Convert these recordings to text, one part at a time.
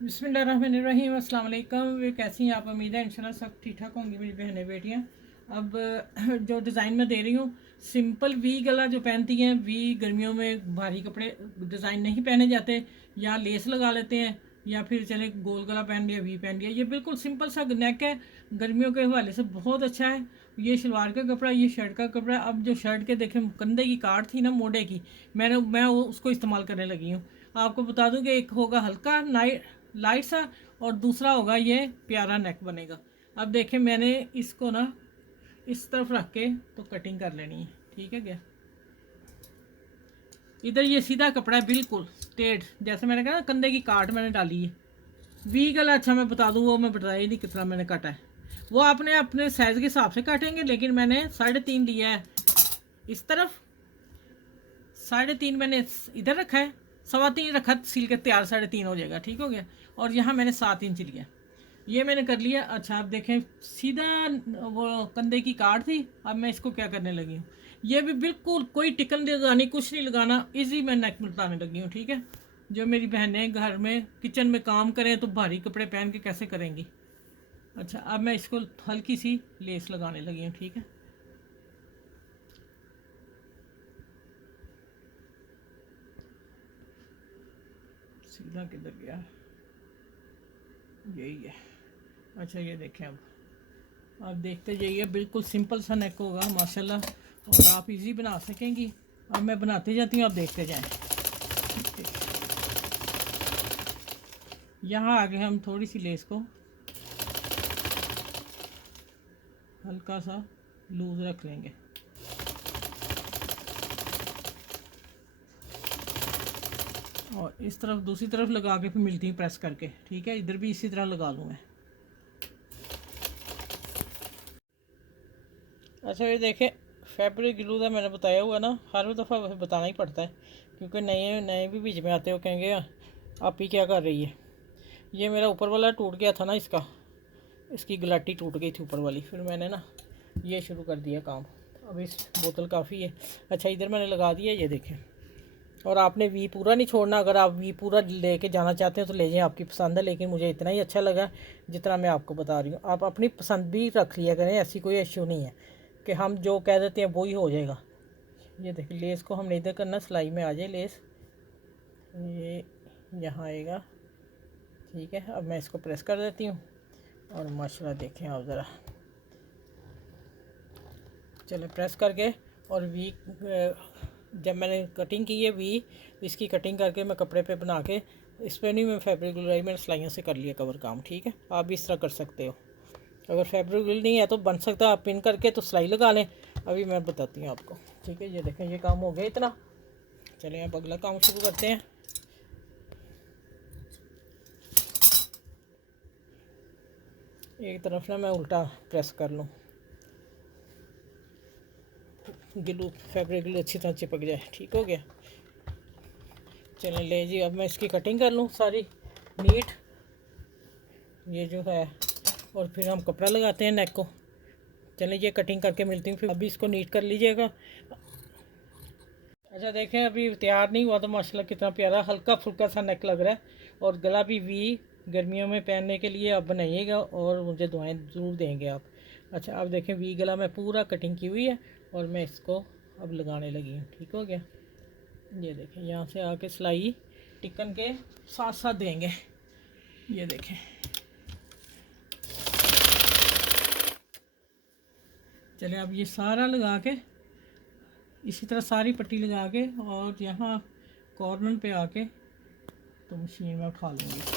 बिस्मिल्लाहिर्रहमानिर्रहीम अस्सलाम वालेकुम। वे कैसी हैं आप? उम्मीद है इंशाल्लाह सब ठीक ठाक होंगी मेरी बहनें बेटियां। अब जो डिज़ाइन मैं दे रही हूँ, सिंपल वी गला जो पहनती हैं, वी गर्मियों में भारी कपड़े डिज़ाइन नहीं पहने जाते, या लेस लगा लेते हैं या फिर चले गोल गला पहन लिया, वी पहन लिया। ये बिल्कुल सिंपल सा नेक है, गर्मियों के हवाले से बहुत अच्छा है। ये शलवार का कपड़ा, ये शर्ट का कपड़ा। अब जो शर्ट के देखें कंधे की काट थी ना मोढ़े की, मैं उसको इस्तेमाल करने लगी हूँ। आपको बता दूं कि एक होगा हल्का लाइट सा, और दूसरा होगा ये प्यारा नेक बनेगा। अब देखें मैंने इसको ना इस तरफ रख के तो कटिंग कर लेनी है, ठीक है क्या। इधर ये सीधा कपड़ा है बिल्कुल स्ट्रेट, जैसे मैंने कहा ना कंधे की काट मैंने डाली है। वी गला अच्छा मैं बता दूँ, वो मैं बताया ही नहीं कितना मैंने काटा है। वो आपने अपने साइज़ के हिसाब से काटेंगे, लेकिन मैंने 3.5 लिया है इस तरफ, 3.5 मैंने इधर रखा है, 3.25 रखा, सिल के तैयार 3.5 हो जाएगा, ठीक हो गया। और यहाँ मैंने 7 इंच लिया, ये मैंने कर लिया। अच्छा आप देखें सीधा वो कंधे की काट थी। अब मैं इसको क्या करने लगी हूँ, ये भी बिल्कुल कोई टिकन लगानी कुछ नहीं लगाना, इजी मैं नेक में बताने लगी हूँ, ठीक है। जो मेरी बहनें घर में किचन में काम करें तो भारी कपड़े पहन के कैसे करेंगी। अच्छा अब मैं इसको हल्की सी लेस लगाने लगी हूँ, ठीक है। सीधा किधर गया, यही है। अच्छा ये देखें, अब आप देखते जाइए, बिल्कुल सिंपल सा नेक होगा माशाल्लाह, और आप इजी बना सकेंगी। अब मैं बनाती जाती हूँ, आप देखते जाएं। यहाँ आगे हम थोड़ी सी लेस को हल्का सा लूज रख लेंगे, और इस तरफ दूसरी तरफ लगा के फिर मिलती हूँ प्रेस करके, ठीक है। इधर भी इसी तरह लगा लूँ मैं। अच्छा ये देखें, फैब्रिक ग्लू का मैंने बताया हुआ ना, हर दफ़ा बताना ही पड़ता है, क्योंकि नए नए भी बीच में आते हो, कहेंगे आप ही क्या कर रही है। ये मेरा ऊपर वाला टूट गया था ना, इसकी गलाटी टूट गई थी ऊपर वाली, फिर मैंने ना ये शुरू कर दिया काम। अब इस बोतल काफ़ी है। अच्छा इधर मैंने लगा दिया, ये देखें। और आपने वी पूरा नहीं छोड़ना, अगर आप वी पूरा लेके जाना चाहते हैं तो ले जाएं, आपकी पसंद है, लेकिन मुझे इतना ही अच्छा लगा जितना मैं आपको बता रही हूँ। आप अपनी पसंद भी रख लिया करें, ऐसी कोई इश्यू नहीं है कि हम जो कह देते हैं वो ही हो जाएगा। ये देखिए लेस को हमने इधर करना, सिलाई में आ जाए लेस, ये यहाँ आएगा, ठीक है। अब मैं इसको प्रेस कर देती हूँ, और माशाल्लाह देखें आप ज़रा, चलो प्रेस करके। और वी जब मैंने कटिंग की है वी, इसकी कटिंग करके मैं कपड़े पे बना के, इस पर नहीं मैं फैब्रिक ग्लू मैंने सिलाइयों से कर लिया कवर काम, ठीक है। आप भी इस तरह कर सकते हो। अगर फैब्रिक ग्लू नहीं है तो बन सकता है, आप पिन करके तो सिलाई लगा लें। अभी मैं बताती हूँ आपको, ठीक है। ये देखें ये काम हो गया इतना, चलिए अब अगला काम शुरू करते हैं। एक तरफ ना मैं उल्टा प्रेस कर लूँ, ग्लू फैब्रिक ग्लू अच्छी तरह चिपक जाए, ठीक हो गया। चलें ले जी, अब मैं इसकी कटिंग कर लूँ सारी नीट, ये जो है, और फिर हम कपड़ा लगाते हैं नेक को। चलें ये कटिंग करके मिलती हूँ फिर, अभी इसको नीट कर लीजिएगा। अच्छा देखें अभी तैयार नहीं हुआ तो माशाल्लाह कितना प्यारा हल्का फुल्का सा नेक लग रहा है, और गला भी वी गर्मियों में पहनने के लिए आप बनाइएगा, और मुझे दुआएं ज़रूर देंगे आप। अच्छा अब देखें वी गला में पूरा कटिंग की हुई है, और मैं इसको अब लगाने लगी हूँ, ठीक हो गया। ये देखें यहाँ से आके सिलाई टिकन के साथ साथ देंगे, ये देखें। चले अब ये सारा लगा के, इसी तरह सारी पट्टी लगा के, और यहाँ कॉर्नर पे आके तो मशीन में उठा लूँगी।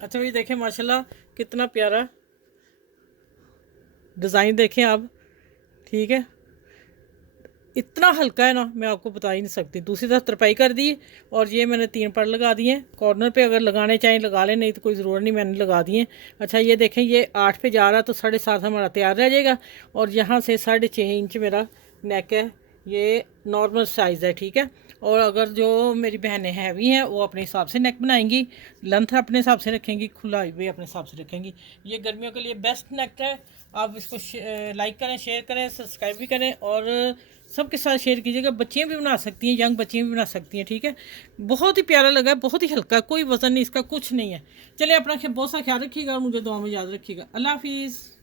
अच्छा ये देखें माशाल्लाह कितना प्यारा डिज़ाइन देखें आप, ठीक है। इतना हल्का है ना, मैं आपको बता ही नहीं सकती। दूसरी तरफ तरपाई कर दी, और ये मैंने 3 पर लगा दिए कॉर्नर पे, अगर लगाने चाहें लगा लें, नहीं तो कोई ज़रूरत नहीं, मैंने लगा दिए। अच्छा ये देखें ये 8 पे जा रहा, तो 7.5 हमारा तैयार रह जाएगा। और यहाँ से 6.5 इंच मेरा नेक है, ये नॉर्मल साइज़ है, ठीक है। और अगर जो मेरी बहनें हैवी हैं वो अपने हिसाब से नेक बनाएंगी, लेंथ अपने हिसाब से रखेंगी, खुला भी अपने हिसाब से रखेंगी। ये गर्मियों के लिए बेस्ट नेक है। आप इसको लाइक करें, शेयर करें, सब्सक्राइब भी करें और सबके साथ शेयर कीजिएगा। बच्चियाँ भी बना सकती हैं, यंग बच्चियाँ भी बना सकती हैं, ठीक है। बहुत ही प्यारा लगा है, बहुत ही हल्का, कोई वज़न नहीं इसका, कुछ नहीं है। चलिए अपना बहुत सा ख्याल रखिएगा और मुझे दुआ में याद रखिएगा। अल्लाह हाफिज़।